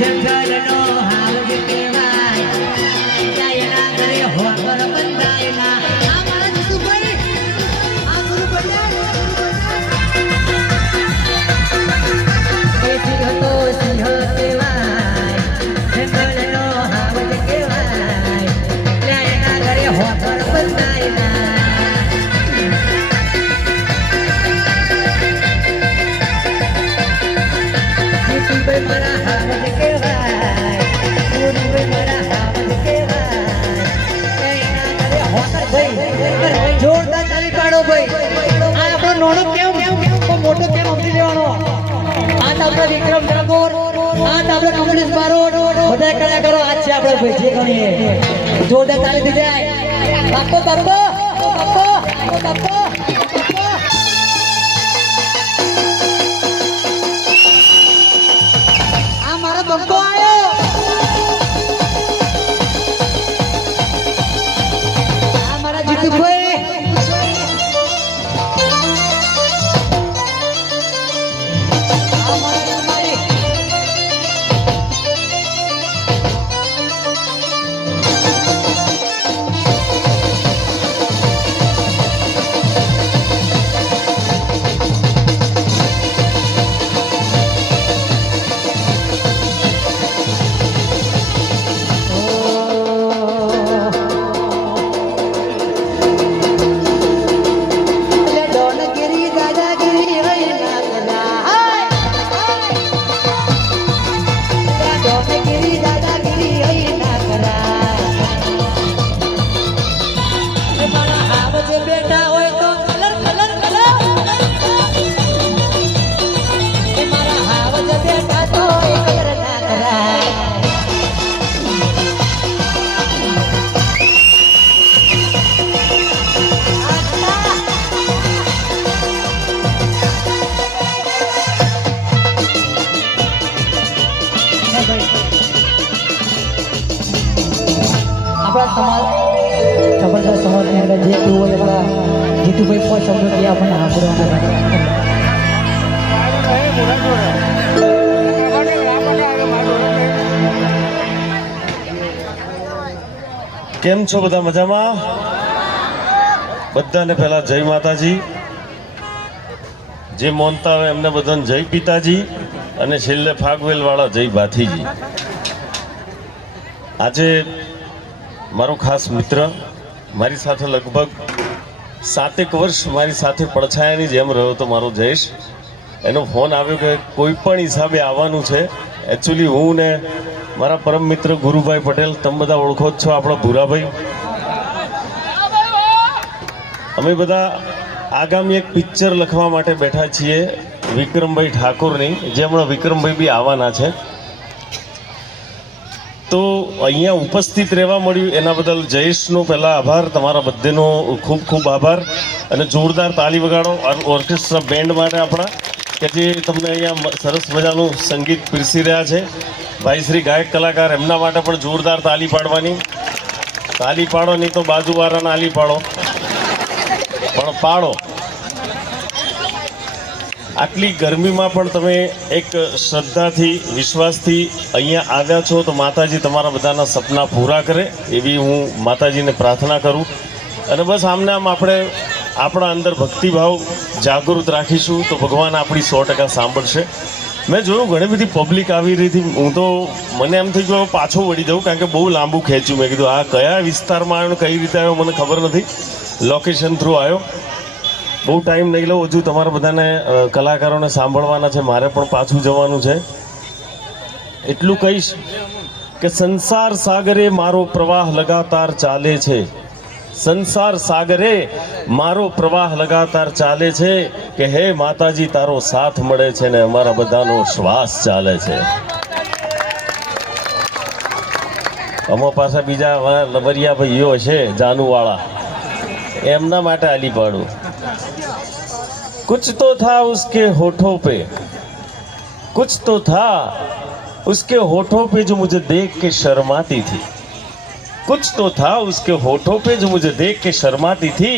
જંગલનો હાવજ કહેવાય જાયના ઘરે હોકર બંધાયના આ મારા જીતુભાઈ આ ગુરુ બન્યા એ સિંહ તો સિંહ કહેવાય જંગલનો હાવજ કહેવાય જાયના ઘરે હોકર બંધાયના જીતુભાઈ મારા હાવજ કહેવાય ગુરુભાઈ મારા હાવજ કહેવાય જાયના ઘરે હોકર ભાઈ જોરદાર તાળી પાડો ભાઈ આ આપણો નોનો કેમ મોટો કેમ સમજી લેવાનો આ તો આપણો વિક્રમ ઠાકોર આ તો આપણો કમ્યુનિસ્ટ બારોટ બધા કલાકારો આ છે આપણે ભાઈ જે ગણીએ જોરદાર તાળી દી જાય બાપો બાપો બાપો બાપો આ મારો બંકો આવ્યો આ મારા જીતુભાઈ બેટા હોય તો કલર કલર કલર એ મારા હાવજ બેટા તો કલર ના કરાય આપણા સમાજ જબરદસ્ત સમાજની અંદર જે કેવું હોય એટલા જીતુભાઈ પણ શબ્દો કે આપણને કેમ છો બધા મજામાં? બધાને પહેલા જય માતાજી, જે મોનતા હોય એમને બધાને જય પિતાજી અને છેલ્લે ફાગવેલ વાળા જય ભાથીજી. આજે મારો ખાસ મિત્ર મારી સાથે લગભગ 7 વર્ષ મારી સાથે પડછાયાની જેમ રહ્યો તો મારો જયેશ, એનો ફોન આવ્યો કે કોઈ પણ હિસાબે આવવાનું છે. એકચ્યુઅલી હું ને મારા પરમ મિત્ર ગુરુભાઈ પટેલ, તમે બધા ઓળખો જ છો, આપણા ભૂરાભાઈ, અમે બધા આગામી એક પિક્ચર લખવા માટે બેઠા છીએ વિક્રમભાઈ ઠાકોરની, જે હમણાં વિક્રમભાઈ બી આવવાના છે. તો અહીંયા ઉપસ્થિત રહેવા મળ્યું એના બદલ જયેશનો પહેલાં આભાર, તમારા બધેનો ખૂબ ખૂબ આભાર. અને જોરદાર તાળી વગાડો ઓર્કેસ્ટ્રા બેન્ડ માટે આપણા, કે જે તમને અહીંયા સરસ મજાનું સંગીત પીરસી રહ્યા છે. ભાઈ શ્રી ગાયક કલાકાર, એમના માટે પણ જોરદાર તાળી પાડવાની. તાળી પાડો નહીં તો બાજુવાળાને આલી પાડો, પણ પાડો. આટલી ગરમીમાં પણ તમે એક શ્રદ્ધાથી, વિશ્વાસથી અહીંયા આવ્યા છો, તો માતાજી તમારા બધાના સપના પૂરા કરે એવી હું માતાજીને પ્રાર્થના કરું. અને બસ આમને આમ આપણે આપણા અંદર ભક્તિભાવ જાગૃત રાખીશું તો ભગવાન આપણી 100% સાંભળશે. મેં જોયું ઘણી બધી પબ્લિક આવી રહી હતી, હું તો મને એમ થઈ ગયું પાછો વળી જાઉં, કારણ કે બહુ લાંબુ ખેંચ્યું. મેં કીધું આ કયા વિસ્તારમાં આવ્યો, કઈ રીતે આવ્યો મને ખબર નથી, લોકેશન થ્રુ આવ્યો. બહુ ટાઈમ નહીં લઉં, હજુ તમારા બધાને કલાકારોને સાંભળવાના છે, મારે પણ પાછું જવાનું છે. એટલું કહીશ કે સંસાર સાગરે મારો પ્રવાહ લગાતાર ચાલે છે, સંસાર સાગરે મારો પ્રવાહ લગાતાર ચાલે છે, કે હે માતાજી તારો સાથ મળે છે ને અમારા બધાનો શ્વાસ ચાલે છે. અમારા પાસે બીજા લવરિયા ભાઈઓ છે જાનુવાળા, એમના માટે આલી પાડું. कुछ तो था उसके होठों पे, कुछ तो था उसके होठों पे जो मुझे देख के शर्माती थी, कुछ तो था उसके होठों पे जो मुझे देख के शर्माती थी.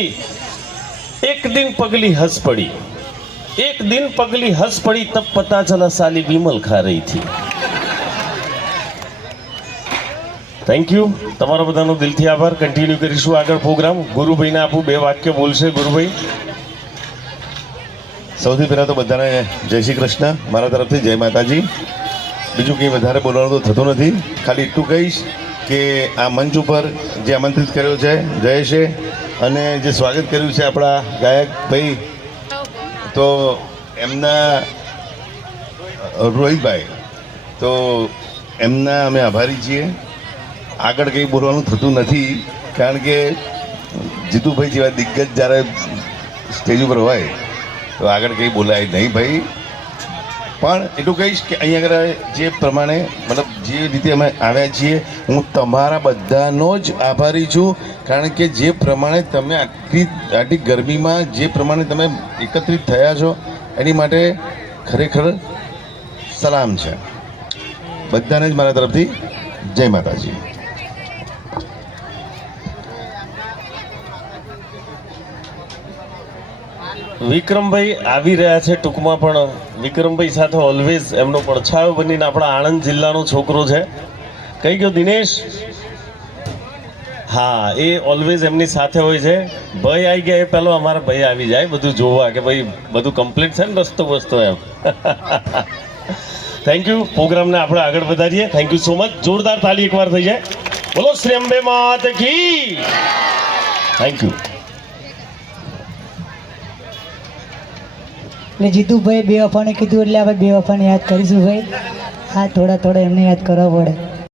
एक दिन पगली हंस पड़ी, एक दिन पगली हंस पड़ी, तब पता चला साली विमल खा रही थी. થેન્ક યુ, તમારા બધાનો દિલથી આભાર. કન્ટિન્યુ કરીશું આગળ પ્રોગ્રામ. ગુરુભાઈને આપું, 2 વાક્ય બોલશે ગુરુભાઈ. સૌથી પહેલાં તો બધાને જય શ્રી કૃષ્ણ મારા તરફથી, જય માતાજી. બીજું કંઈ વધારે બોલવાનું તો થતું નથી. ખાલી એટલું કહીશ કે આ મંચ ઉપર જે આમંત્રિત કર્યો છે જયેશે અને જે સ્વાગત કર્યું છે આપણા ગાયક ભાઈ, તો એમના રોહિતભાઈ, તો એમના અમે આભારી છીએ. આગળ કંઈ બોલવાનું થતું નથી કારણ કે જીતુભાઈ જેવા દિગ્ગજ જ્યારે સ્ટેજ ઉપર હોય તો આગળ કંઈ બોલાય નહીં ભાઈ. પણ એટલું કહીશ કે અહીંયા આગળ જે પ્રમાણે મતલબ જે રીતે અમે આવ્યા છીએ, હું તમારા બધાનો જ આભારી છું. કારણ કે જે પ્રમાણે તમે આટલી ગરમીમાં જે પ્રમાણે તમે એકત્રિત થયા છો એની માટે ખરેખર સલામ છે. બધાને જ મારા તરફથી જય માતાજી. વિક્રમભાઈ આવી રહ્યા છે ટૂંકમાં, પણ વિક્રમભાઈ સાથે ઓલવેઝ એમનો પડછાયો બનીને આપણા આણંદ જિલ્લાનો છોકરો છે. કઈ ગયો દિનેશ? હા, એ ઓલવેઝ એમની સાથે હોય છે. ભાઈ આવી ગયા એ પહેલો અમારા ભાઈ આવી જાય બધું જોવા કે ભાઈ બધું કમ્પ્લીટ છે ને રસ્તો બસ્તો એમ. Thank you. પ્રોગ્રામને આપણે આગળ વધારીએ. Thank you so much. જોરદાર તાલી એકવાર થઈ જાય. બોલો શ્રી અંબે માત કી. Thank you. એટલે જીતુભાઈ બેવફાને કીધું એટલે આપણે બેવફાને યાદ કરીશું ભાઈ. હા, થોડા એમને યાદ કરવા પડે.